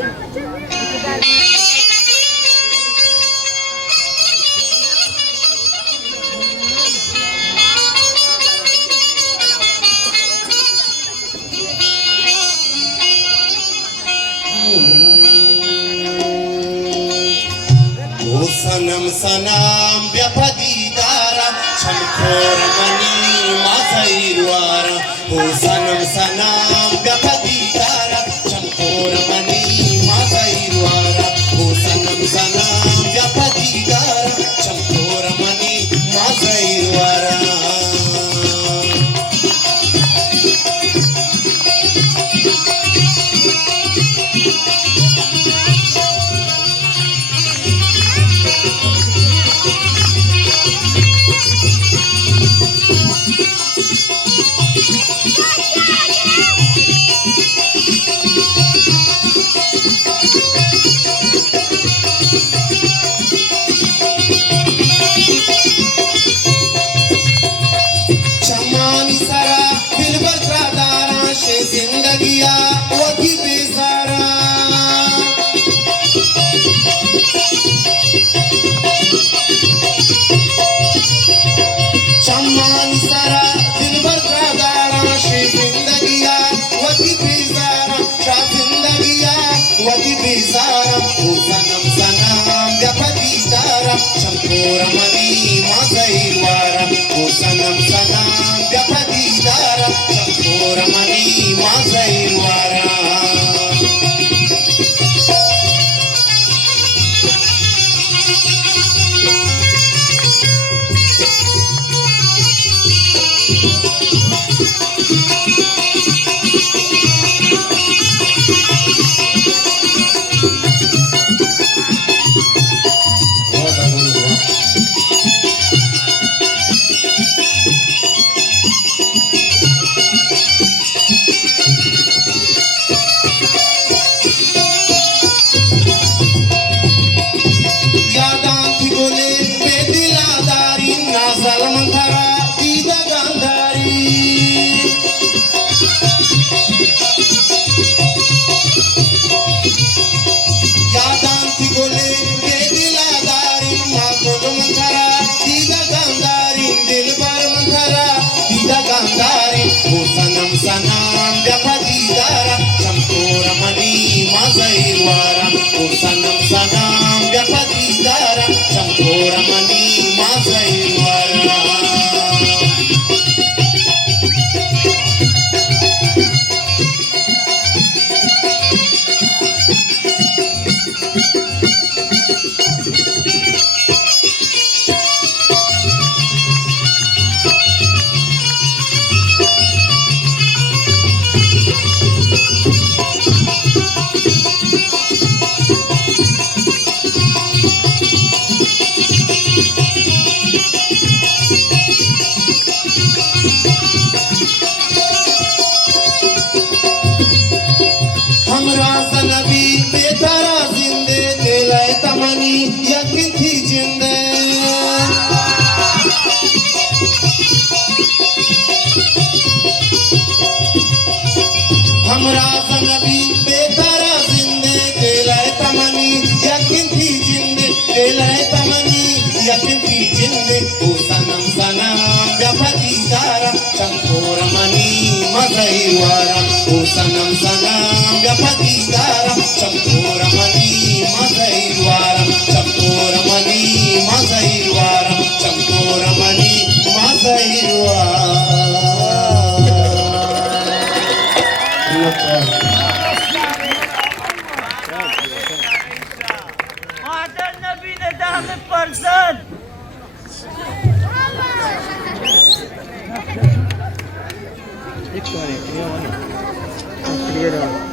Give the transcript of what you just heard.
O sanam sanam vyapagidara chamkhor mani mazairwara O sanam sanam vyapagidara chamkhor mani mazairwara O sanam sanam vyapagidara chamkhor mani mazairwara Shamani सरा दिलबर त्रादारा शे जिंदगिया वही बेजारा चमानी सरा दिलबर त्रादारा शे जिंदगिया वही बेजारा शा जिंदगिया वही बेजारा ओ सनम सनम व्यपदीदारा चंपोर मनी माजैवारा ओ सनम सनम व्यपदीदारा चंपोर मनी माजैवारा sanam sanam vyapagidara chamkhor mani mazairwara o sanam sanam vyapagidara chamkhor mani mazairwara Nabi बेतारा जिंदे दिलाए तमनी यकीन थी जिंदे हमरा नबी बेतारा जिंदे दिलाए तमनी यकीन थी जिंदे दिलाए तमनी यकीन थी जिंदे ओ सनम सनम व्यपदीदारा चंखोर मनी मजाइवारा ओ सनम सनम व्यपदीदारा चंखोर मनी मजाइवारा चंखोर मनी मजाइवारा चंखोर मनी मजाइवारा Mater Nabi na dami person. Clear.